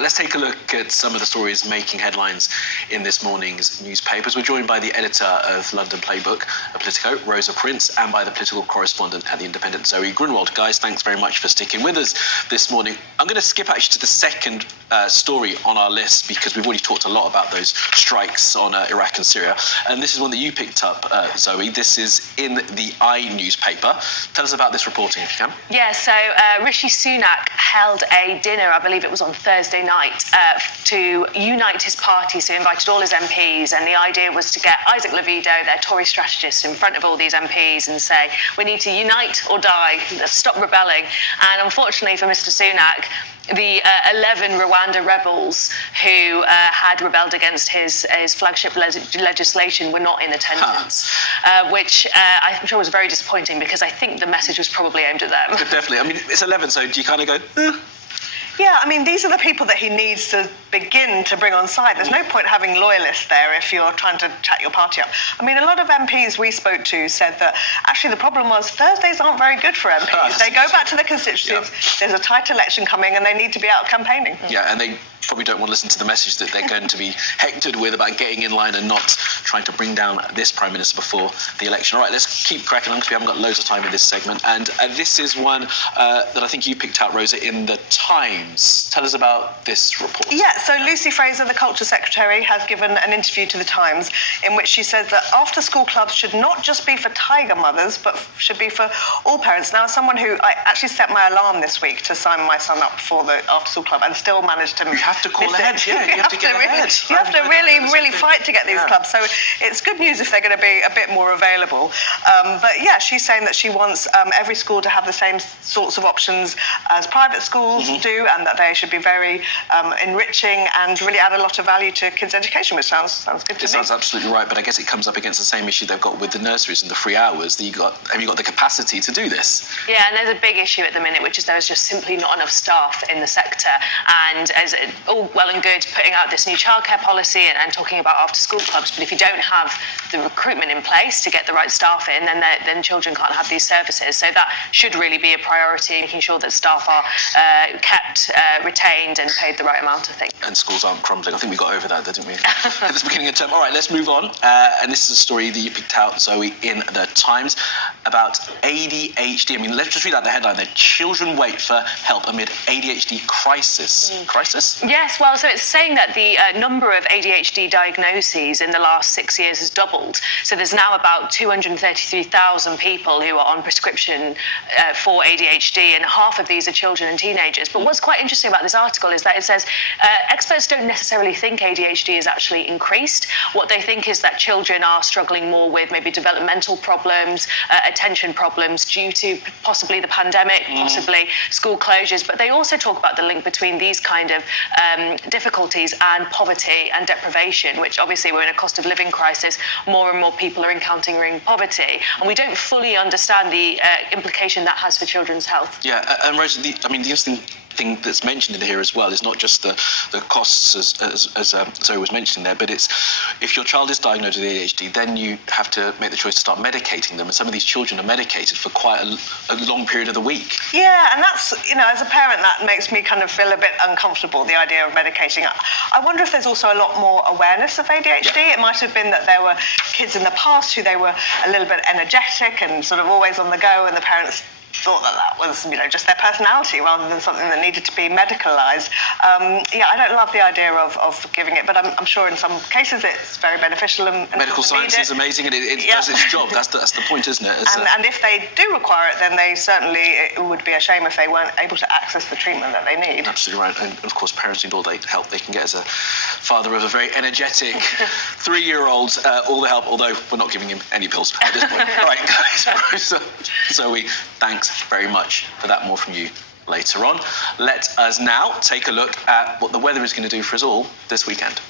Let's take a look at some of the stories making headlines in this morning's newspapers. We're joined by the editor of London Playbook, Politico, Rosa Prince, and by the political correspondent at The Independent, Zoe Grunwald. Guys, thanks very much for sticking with us this morning. I'm going to skip actually to the second story on our list because we've already talked a lot about those strikes on Iraq and Syria. And this is one that you picked up, Zoe. This is in the newspaper. Tell us about this reporting, if you can. Yeah, so Rishi Sunak held a dinner, I believe it was on Thursday night, to unite his party. So he invited all his MPs, and the idea was to get Isaac Levido, their Tory strategist, in front of all these MPs and say, we need to unite or die, stop rebelling. And unfortunately for Mr. Sunak, the 11 Rwanda rebels who had rebelled against his flagship legislation were not in attendance, which I'm sure was very disappointing because I think the message was probably aimed at them. Definitely. I mean, it's 11, so do you kind of go, Yeah, I mean, these are the people that he needs to begin to bring on side. There's no point having loyalists there if you're trying to chat your party up. I mean, a lot of MPs we spoke to said that actually the problem was Thursdays aren't very good for MPs. They go back to their constituencies, there's a tight election coming, and they need to be out campaigning. Yeah, and they probably don't want to listen to the message that they're going to be hectored with about getting in line and not trying to bring down this Prime Minister before the election. All right, let's keep cracking on because we haven't got loads of time in this segment. And this is one that I think you picked out, Rosa, in The Times. Tell us about this report. Yeah, so Lucy Fraser, the Culture Secretary, has given an interview to The Times in which she says that after-school clubs should not just be for tiger mothers, but should be for all parents. Now, as someone who I actually set my alarm this week to sign my son up for the after-school club and still managed to... You have to call ahead, yeah, you have to get ahead. You have to really fight to get these clubs. So it's good news if they're going to be a bit more available. But yeah, she's saying that she wants every school to have the same sorts of options as private schools do, and that they should be very enriching and really add a lot of value to kids' education, which sounds good to me. It sounds absolutely right, but I guess it comes up against the same issue they've got with the nurseries and the free hours. Have you got the capacity to do this? Yeah, and there's a big issue at the minute, which is there's just simply not enough staff in the sector. And as all well and good putting out this new childcare policy and talking about after-school clubs, but if you don't have the recruitment in place to get the right staff in, then children can't have these services. So that should really be a priority, making sure that staff are kept, retained and paid the right amount, I think. And schools aren't crumbling. I think we got over that, didn't we? At the beginning of term. All right, let's move on. And this is a story that you picked out, Zoe, in The Times about ADHD. I mean, let's just read out the headline there. Children wait for help amid ADHD crisis. Crisis? Yes, well, so it's saying that the number of ADHD diagnoses in the last 6 years has doubled. So there's now about 233,000 people who are on prescription for ADHD, and half of these are children and teenagers. But what's quite interesting about this article is that it says experts don't necessarily think ADHD is actually increased. What they think is that children are struggling more with maybe developmental problems, attention problems due to possibly the pandemic, possibly school closures. But they also talk about the link between these kind of difficulties and poverty and deprivation, which obviously we're in a cost of living crisis. More and more people are encountering poverty, and we don't fully understand the implication that has for children's health. Yeah, and Rosa, the interesting thing that's mentioned in here as well is not just the costs as Zoe was mentioning there, but it's if your child is diagnosed with ADHD, then you have to make the choice to start medicating them, and some of these children are medicated for quite a long period of the week. Yeah, and that's, as a parent, that makes me kind of feel a bit uncomfortable, the idea of medicating. I wonder if there's also a lot more awareness of ADHD. Yeah. It might have been that there were kids in the past who they were a little bit energetic and sort of always on the go, and the parents thought that was, just their personality rather than something that needed to be medicalised. I don't love the idea of giving it, but I'm sure in some cases it's very beneficial. And medical science is amazing, and it does its job. That's the point, isn't it? And if they do require it, then it would be a shame if they weren't able to access the treatment that they need. Absolutely right. And of course, parents need all the help they can get. As a father of a very energetic 3-year-old, all the help, although we're not giving him any pills at this point. All right, guys. Zoe, thanks very much for that. More from you later on. Let us now take a look at what the weather is going to do for us all this weekend.